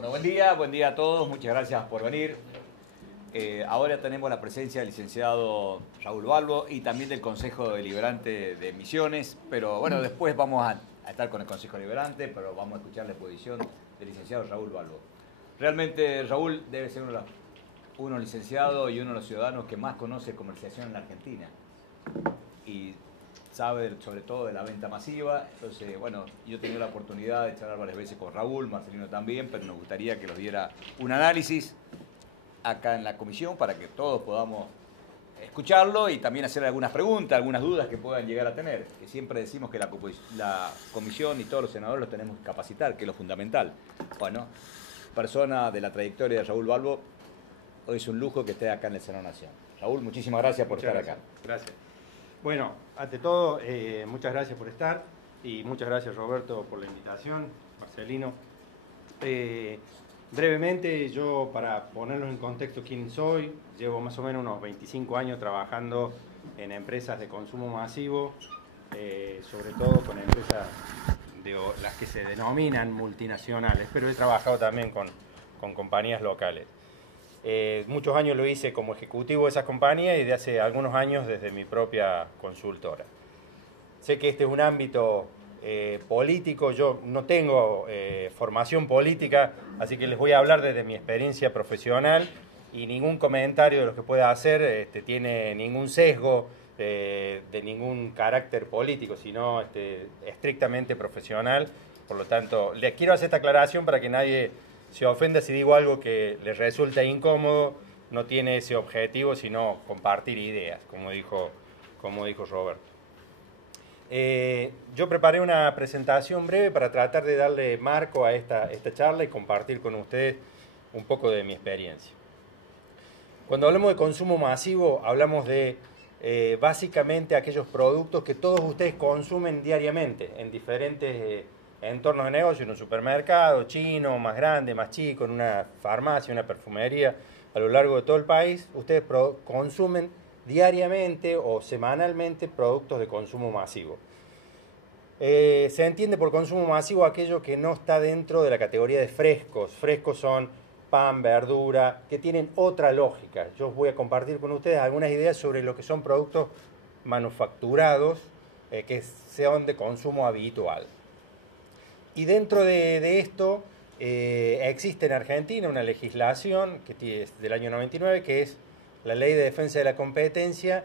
Bueno, buen día a todos, muchas gracias por venir. Ahora tenemos la presencia del licenciado Raúl Balbo y también del Consejo Deliberante de Misiones, pero bueno, después vamos a estar con el Consejo Deliberante, pero vamos a escuchar la exposición del licenciado Raúl Balbo. Realmente Raúl debe ser uno de los licenciados y uno de los ciudadanos que más conoce comercialización en la Argentina y sabe sobre todo de la venta masiva. Entonces, bueno, yo he tenido la oportunidad de charlar varias veces con Raúl, Marcelino también, pero nos gustaría que nos diera un análisis acá en la comisión para que todos podamos escucharlo y también hacer algunas preguntas, algunas dudas que puedan llegar a tener. Que siempre decimos que la comisión y todos los senadores los tenemos que capacitar, que es lo fundamental. Bueno, persona de la trayectoria de Raúl Balbo, hoy es un lujo que esté acá en el Senado Nación. Raúl, muchísimas gracias por estar acá. Gracias. Bueno, ante todo, muchas gracias por estar y muchas gracias, Roberto, por la invitación, Marcelino. Brevemente, yo para ponerlos en contexto quién soy, llevo más o menos unos 25 años trabajando en empresas de consumo masivo, sobre todo con empresas de las que se denominan multinacionales, pero he trabajado también con compañías locales. Muchos años lo hice como ejecutivo de esas compañías y de hace algunos años desde mi propia consultora. Sé que este es un ámbito político, yo no tengo formación política, así que les voy a hablar desde mi experiencia profesional y ningún comentario de lo que pueda hacer tiene ningún sesgo de ningún carácter político, sino estrictamente profesional. Por lo tanto, les quiero hacer esta aclaración para que nadie se ofenda si digo algo que les resulta incómodo. No tiene ese objetivo, sino compartir ideas, como dijo Roberto. Yo preparé una presentación breve para tratar de darle marco a esta charla y compartir con ustedes un poco de mi experiencia. Cuando hablamos de consumo masivo, hablamos de básicamente aquellos productos que todos ustedes consumen diariamente en diferentes entornos de negocio, en un supermercado chino, más grande, más chico, en una farmacia, una perfumería, a lo largo de todo el país. Ustedes consumen diariamente o semanalmente productos de consumo masivo. Se entiende por consumo masivo aquello que no está dentro de la categoría de frescos. Frescos son pan, verdura, que tienen otra lógica. Yo voy a compartir con ustedes algunas ideas sobre lo que son productos manufacturados que sean de consumo habitual. Y dentro de esto existe en Argentina una legislación que es del año 99, que es la Ley de Defensa de la Competencia,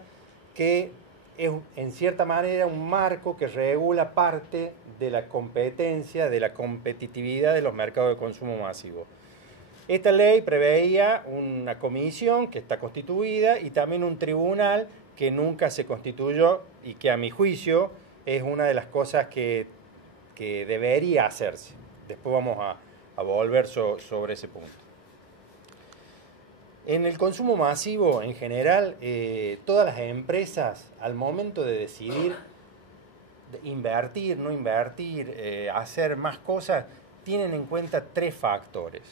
que es en cierta manera un marco que regula parte de la competencia, de la competitividad de los mercados de consumo masivo. Esta ley preveía una comisión que está constituida y también un tribunal que nunca se constituyó y que a mi juicio es una de las cosas que debería hacerse. Después vamos a volver sobre ese punto. En el consumo masivo, en general, todas las empresas, al momento de decidir invertir, no invertir, hacer más cosas, tienen en cuenta tres factores.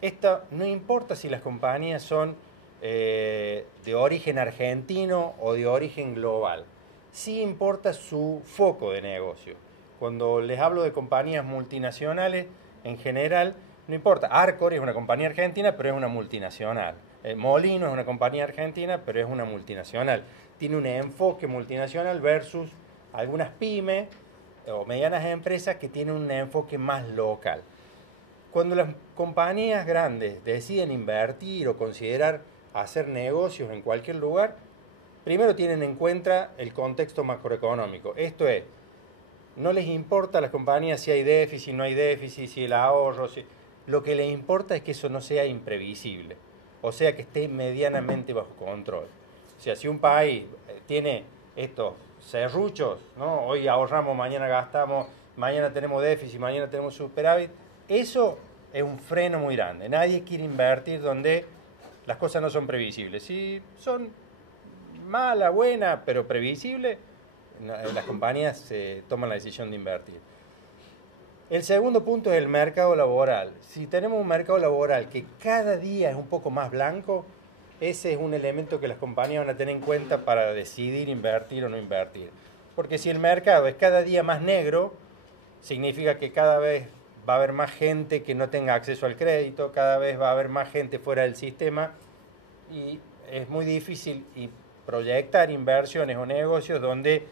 Esto no importa si las compañías son de origen argentino o de origen global. Sí importa su foco de negocio. Cuando les hablo de compañías multinacionales, en general, no importa. Arcor es una compañía argentina, pero es una multinacional. Molino es una compañía argentina, pero es una multinacional. Tiene un enfoque multinacional versus algunas pymes o medianas empresas que tienen un enfoque más local. Cuando las compañías grandes deciden invertir o considerar hacer negocios en cualquier lugar, primero tienen en cuenta el contexto macroeconómico. Esto es, no les importa a las compañías si hay déficit, no hay déficit, si el ahorro, lo que les importa es que eso no sea imprevisible, o sea, que esté medianamente bajo control. O sea, si un país tiene estos serruchos, ¿no? Hoy ahorramos, mañana gastamos, mañana tenemos déficit, mañana tenemos superávit, eso es un freno muy grande. Nadie quiere invertir donde las cosas no son previsibles. Si son mala, buena, pero previsible, las compañías toman la decisión de invertir. El segundo punto es el mercado laboral. Si tenemos un mercado laboral que cada día es un poco más blanco, ese es un elemento que las compañías van a tener en cuenta para decidir invertir o no invertir. Porque si el mercado es cada día más negro, significa que cada vez va a haber más gente que no tenga acceso al crédito, cada vez va a haber más gente fuera del sistema y es muy difícil proyectar inversiones o negocios donde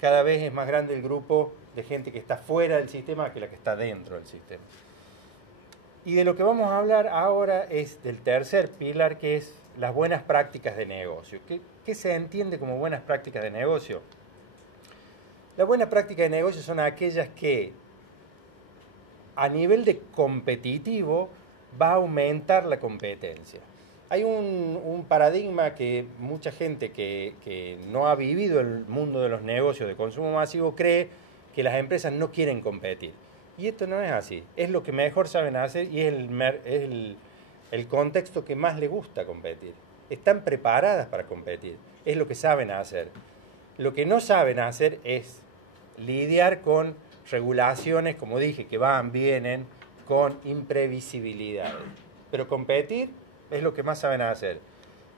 cada vez es más grande el grupo de gente que está fuera del sistema que la que está dentro del sistema. Y de lo que vamos a hablar ahora es del tercer pilar, que es las buenas prácticas de negocio. ¿Qué se entiende como buenas prácticas de negocio? Las buenas prácticas de negocio son aquellas que a nivel de competitivo va a aumentar la competencia. Hay un paradigma que mucha gente que no ha vivido el mundo de los negocios de consumo masivo cree que las empresas no quieren competir. Y esto no es así. Es lo que mejor saben hacer y es el contexto que más les gusta competir. Están preparadas para competir. Es lo que saben hacer. Lo que no saben hacer es lidiar con regulaciones, como dije, que van, vienen, con imprevisibilidades. Pero competir es lo que más saben hacer.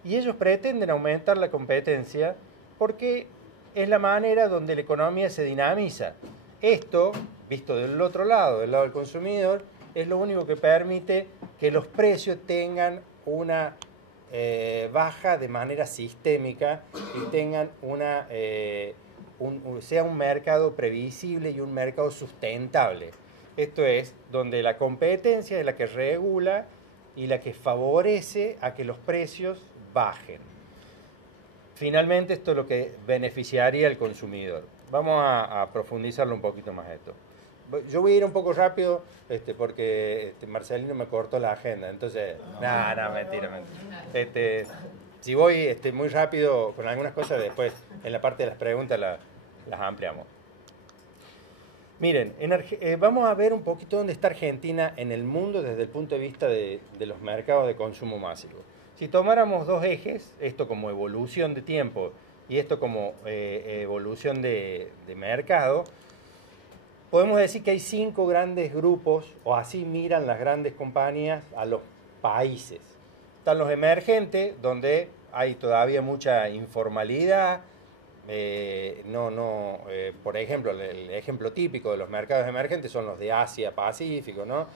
Y ellos pretenden aumentar la competencia porque es la manera donde la economía se dinamiza. Esto, visto del otro lado, del lado del consumidor, es lo único que permite que los precios tengan una baja de manera sistémica y tengan sea un mercado previsible y un mercado sustentable. Esto es donde la competencia es la que regula y la que favorece a que los precios bajen. Finalmente, esto es lo que beneficiaría al consumidor. Vamos a profundizarlo un poquito más esto. Yo voy a ir un poco rápido porque Marcelino me cortó la agenda. Entonces, mentira. Si voy muy rápido con algunas cosas, después en la parte de las preguntas las ampliamos. Miren, vamos a ver un poquito dónde está Argentina en el mundo desde el punto de vista de los mercados de consumo masivo. Si tomáramos dos ejes, esto como evolución de tiempo y esto como evolución de mercado, podemos decir que hay 5 grandes grupos, o así miran las grandes compañías a los países. Están los emergentes, donde hay todavía mucha informalidad. Por ejemplo, el ejemplo típico de los mercados emergentes son los de Asia, Pacífico, ¿no?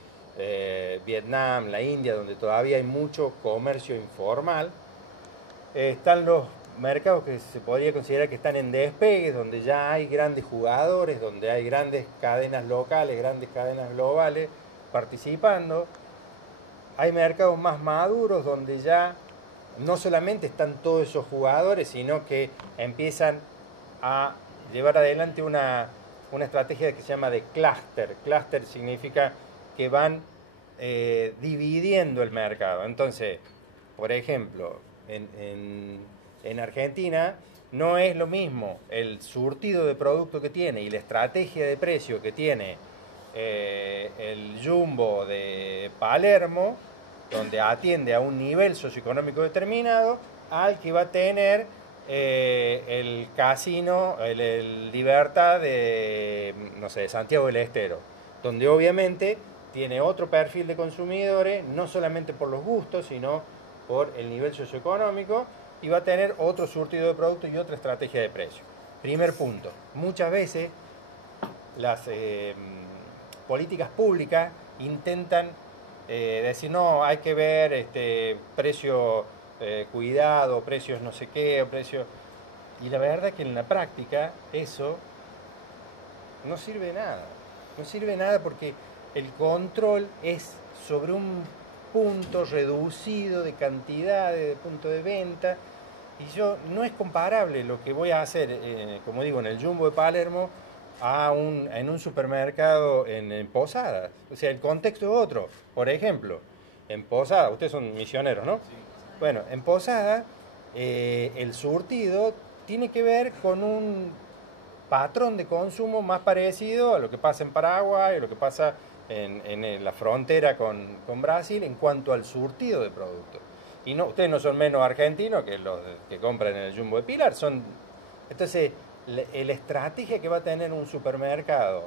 Vietnam, la India, donde todavía hay mucho comercio informal. Están los mercados que se podría considerar que están en despegue, donde ya hay grandes jugadores, donde hay grandes cadenas locales, grandes cadenas globales participando. Hay mercados más maduros donde ya no solamente están todos esos jugadores, sino que empiezan a llevar adelante una estrategia que se llama de clúster. Clúster significa que van dividiendo el mercado. Entonces, por ejemplo, en Argentina no es lo mismo el surtido de producto que tiene y la estrategia de precio que tiene el Jumbo de Palermo, donde atiende a un nivel socioeconómico determinado, al que va a tener el casino, el Libertad de, no sé, de Santiago del Estero, donde obviamente tiene otro perfil de consumidores, no solamente por los gustos, sino por el nivel socioeconómico, y va a tener otro surtido de productos y otra estrategia de precio. Primer punto, muchas veces las políticas públicas intentan decir, no, hay que ver precio cuidado, precios no sé qué, precios... Y la verdad es que en la práctica eso no sirve de nada. No sirve de nada porque el control es sobre un punto reducido de cantidades, de punto de venta, y no es comparable lo que voy a hacer, como digo, en el Jumbo de Palermo, en un supermercado en Posadas. O sea, el contexto es otro. Por ejemplo, en Posadas, ustedes son misioneros, ¿no? Sí. Bueno, en Posadas el surtido tiene que ver con un patrón de consumo más parecido a lo que pasa en Paraguay, a lo que pasa en la frontera con Brasil en cuanto al surtido de productos. Y no, ustedes no son menos argentinos que los que compran en el Jumbo de Pilar. Entonces, la estrategia que va a tener un supermercado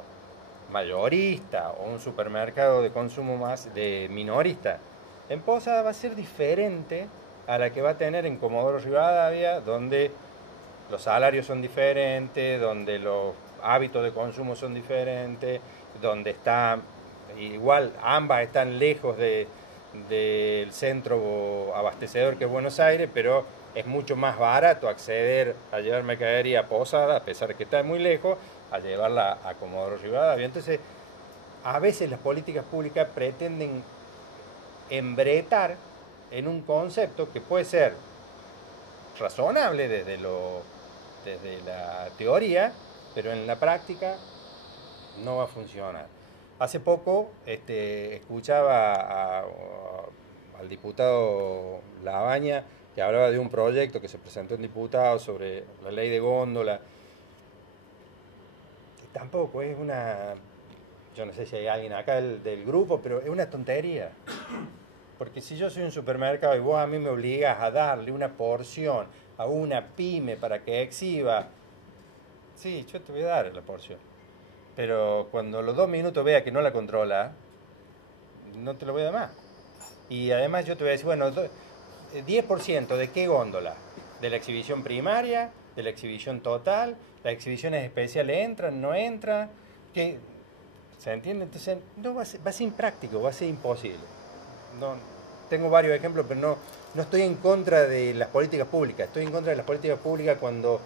mayorista o un supermercado de consumo más de minorista en Posada va a ser diferente a la que va a tener en Comodoro Rivadavia, donde los salarios son diferentes, donde los hábitos de consumo son diferentes, donde está igual ambas están lejos del centro abastecedor que es Buenos Aires, pero es mucho más barato acceder a llevar mercadería a Posada, a pesar de que está muy lejos, a llevarla a Comodoro Rivadavia. Entonces, a veces las políticas públicas pretenden embretar en un concepto que puede ser razonable desde la teoría, pero en la práctica no va a funcionar. Hace poco escuchaba al diputado Labaña que hablaba de un proyecto que se presentó en diputado sobre la ley de góndola. Y tampoco es una, yo no sé si hay alguien acá del grupo, pero es una tontería. Porque si yo soy un supermercado y vos a mí me obligas a darle una porción a una pyme para que exhiba, sí, yo te voy a dar la porción. Pero cuando los 2 minutos vea que no la controla, no te lo voy a dar más. Y además yo te voy a decir, bueno, 10% de qué góndola, de la exhibición primaria, de la exhibición total, las exhibiciones especiales entran, no entran, ¿qué? ¿Se entiende? Entonces no va a ser impráctico, va a ser imposible. No, tengo varios ejemplos, pero no estoy en contra de las políticas públicas, estoy en contra de las políticas públicas cuando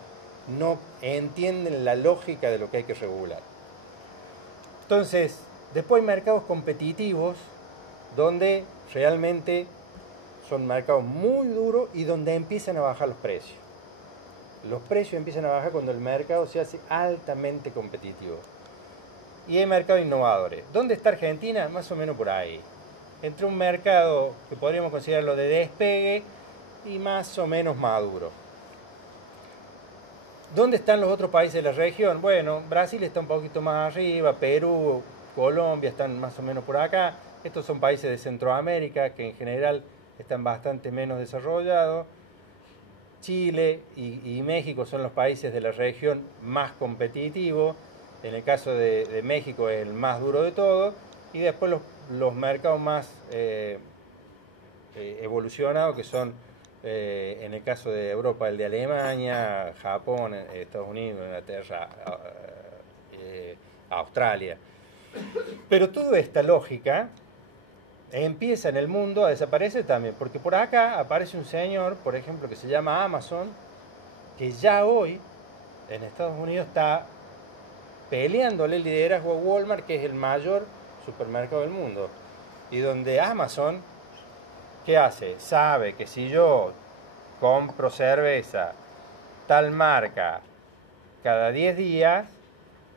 no entienden la lógica de lo que hay que regular. Entonces, después hay mercados competitivos donde realmente son mercados muy duros y donde empiezan a bajar los precios. Los precios empiezan a bajar cuando el mercado se hace altamente competitivo. Y hay mercados innovadores. ¿Dónde está Argentina? Más o menos por ahí. Entre un mercado que podríamos considerarlo de despegue y más o menos maduro. ¿Dónde están los otros países de la región? Bueno, Brasil está un poquito más arriba, Perú, Colombia están más o menos por acá. Estos son países de Centroamérica que en general están bastante menos desarrollados. Chile y México son los países de la región más competitivos. En el caso de México es el más duro de todos. Y después los mercados más evolucionados, que son en el caso de Europa el de Alemania, Japón, Estados Unidos, Inglaterra, Australia. Pero toda esta lógica empieza en el mundo a desaparecer también, porque por acá aparece un señor, por ejemplo, que se llama Amazon, que ya hoy en Estados Unidos está peleándole el liderazgo a Walmart, que es el mayor supermercado del mundo. Y donde Amazon, ¿qué hace? Sabe que si yo compro cerveza, tal marca, cada 10 días,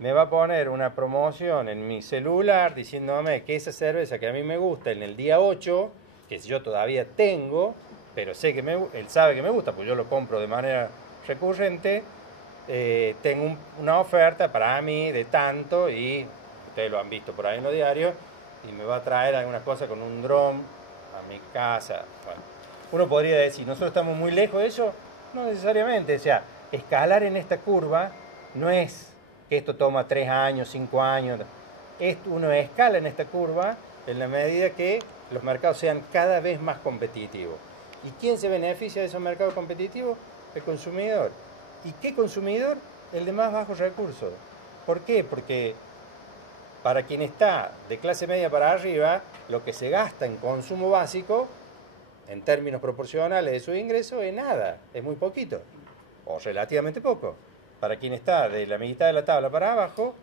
me va a poner una promoción en mi celular diciéndome que esa cerveza que a mí me gusta en el día 8, que yo todavía tengo, pero sé que él sabe que me gusta, pues yo lo compro de manera recurrente, tengo una oferta para mí de tanto, y ustedes lo han visto por ahí en los diarios, y me va a traer alguna cosa con un dron a mi casa. Bueno, uno podría decir, ¿nosotros estamos muy lejos de eso? No necesariamente, o sea, escalar en esta curva no es que esto toma 3 años, 5 años. Uno escala en esta curva en la medida que los mercados sean cada vez más competitivos. ¿Y quién se beneficia de esos mercados competitivos? El consumidor. ¿Y qué consumidor? El de más bajos recursos. ¿Por qué? Porque para quien está de clase media para arriba, lo que se gasta en consumo básico, en términos proporcionales de su ingreso, es nada, es muy poquito, o relativamente poco. Para quien está de la mitad de la tabla para abajo,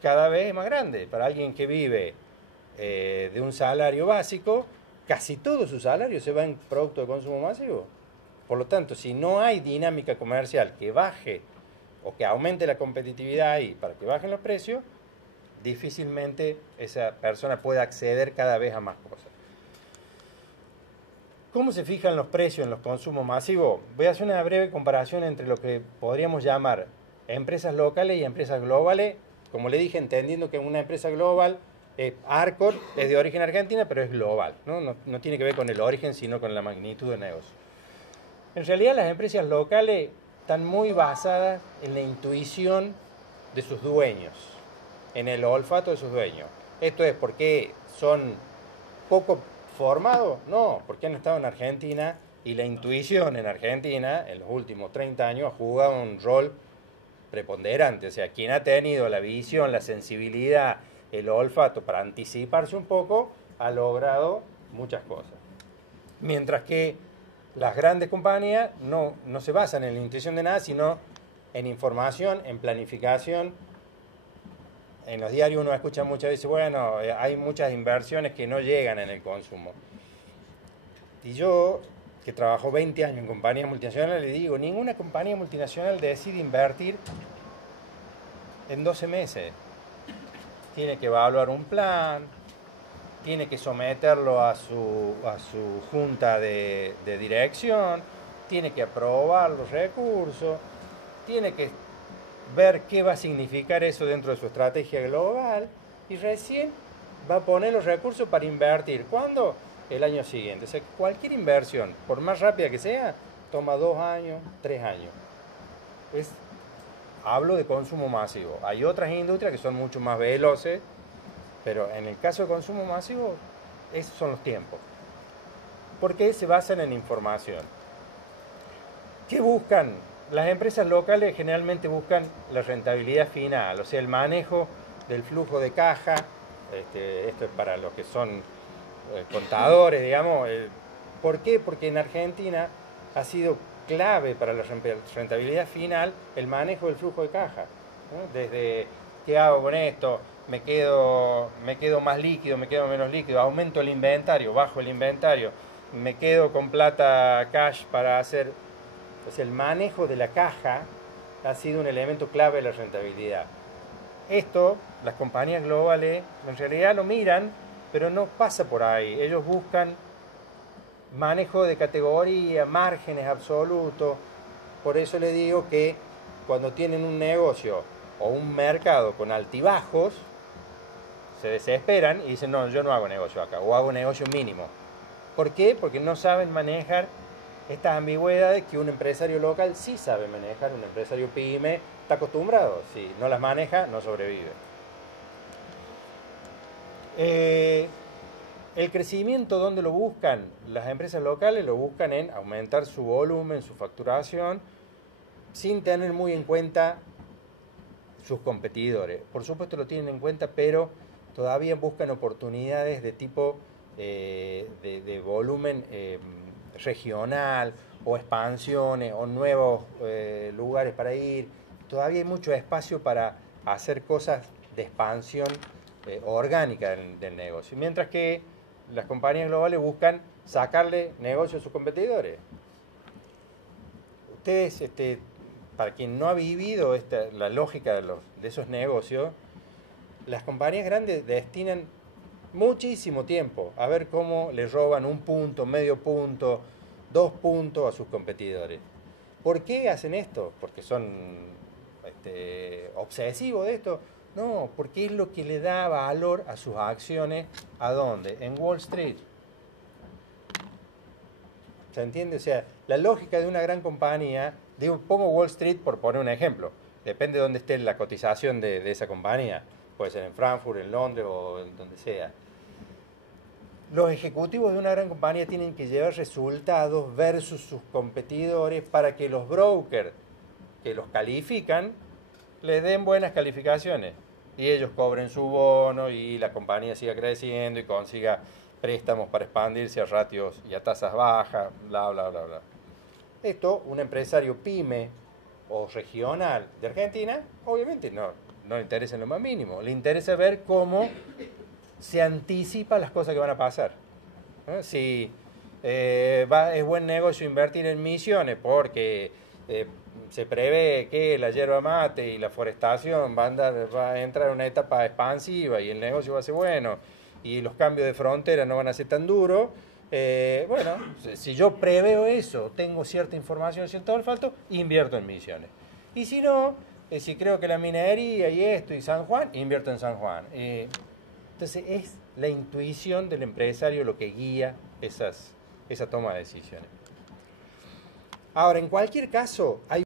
cada vez es más grande. Para alguien que vive de un salario básico, casi todo su salario se va en producto de consumo masivo. Por lo tanto, si no hay dinámica comercial que baje o que aumente la competitividad ahí para que bajen los precios, difícilmente esa persona puede acceder cada vez a más cosas. ¿Cómo se fijan los precios en los consumos masivos? Voy a hacer una breve comparación entre lo que podríamos llamar empresas locales y empresas globales. Como le dije, entendiendo que una empresa global, Arcor es de origen argentina, pero es global, ¿no? No tiene que ver con el origen, sino con la magnitud de negocio. En realidad las empresas locales están muy basadas en la intuición de sus dueños, en el olfato de sus dueños. Esto es porque son poco formados, no, porque han estado en Argentina y la intuición en Argentina en los últimos 30 años ha jugado un rol preponderante. O sea, quien ha tenido la visión, la sensibilidad el olfato para anticiparse un poco, ha logrado muchas cosas. Mientras que las grandes compañías no se basan en la intuición de nada, sino en información, en planificación. En los diarios uno escucha muchas veces, bueno, hay muchas inversiones que no llegan en el consumo. Y yo, que trabajo 20 años en compañías multinacionales, le digo, ninguna compañía multinacional decide invertir en 12 meses. Tiene que evaluar un plan, tiene que someterlo a su junta de dirección, tiene que aprobar los recursos, tiene que ver qué va a significar eso dentro de su estrategia global y recién va a poner los recursos para invertir. ¿Cuándo? El año siguiente. O sea, cualquier inversión, por más rápida que sea, toma 2 años, 3 años. Hablo de consumo masivo. Hay otras industrias que son mucho más veloces, pero en el caso de consumo masivo, esos son los tiempos. Porque se basan en información. ¿Qué buscan? Las empresas locales generalmente buscan la rentabilidad final, o sea, el manejo del flujo de caja. Esto es para los que son contadores, digamos. ¿Por qué? Porque en Argentina ha sido clave para la rentabilidad final el manejo del flujo de caja, ¿no? Desde qué hago con esto, me quedo más líquido, me quedo menos líquido, aumento el inventario, bajo el inventario, me quedo con plata cash para hacer. Pues el manejo de la caja ha sido un elemento clave de la rentabilidad. Esto, las compañías globales en realidad lo miran, pero no pasa por ahí. Ellos buscan manejo de categoría, márgenes absolutos. Por eso les digo que cuando tienen un negocio o un mercado con altibajos, se desesperan y dicen, no, yo no hago negocio acá, o hago negocio mínimo. ¿Por qué? Porque no saben manejar estas ambigüedades que un empresario local sí sabe manejar, un empresario pyme está acostumbrado. Si no las maneja, no sobrevive. El crecimiento, ¿dónde lo buscan? Las empresas locales lo buscan en aumentar su volumen, su facturación, sin tener muy en cuenta sus competidores. Por supuesto lo tienen en cuenta, pero todavía buscan oportunidades de tipo de volumen regional o expansiones o nuevos lugares para ir. Todavía hay mucho espacio para hacer cosas de expansión orgánica del negocio, mientras que las compañías globales buscan sacarle negocio a sus competidores. Ustedes, para quien no ha vivido la lógica de esos negocios, las compañías grandes destinan muchísimo tiempo a ver cómo le roban 1 punto, medio punto, 2 puntos a sus competidores. ¿Por qué hacen esto? ¿Porque son obsesivos de esto? No, porque es lo que le da valor a sus acciones. ¿A dónde? En Wall Street. ¿Se entiende? O sea, la lógica de una gran compañía, pongo Wall Street por poner un ejemplo, depende de dónde esté la cotización de esa compañía, puede ser en Frankfurt, en Londres o en donde sea. Los ejecutivos de una gran compañía tienen que llevar resultados versus sus competidores para que los brokers que los califican les den buenas calificaciones y ellos cobren su bono y la compañía siga creciendo y consiga préstamos para expandirse a ratios y a tasas bajas, bla, bla, bla, bla. Esto, un empresario pyme o regional de Argentina, obviamente no le interesa en lo más mínimo. Le interesa ver cómo se anticipa las cosas que van a pasar. Si es buen negocio invertir en Misiones porque se prevé que la yerba mate y la forestación va a entrar en una etapa expansiva y el negocio va a ser bueno y los cambios de frontera no van a ser tan duros. Bueno, si yo preveo eso, tengo cierta información, cierto olfato, invierto en Misiones. Y si no, si creo que la minería y esto y San Juan, invierto en San Juan. Entonces es la intuición del empresario lo que guía esa toma de decisiones. Ahora, en cualquier caso, hay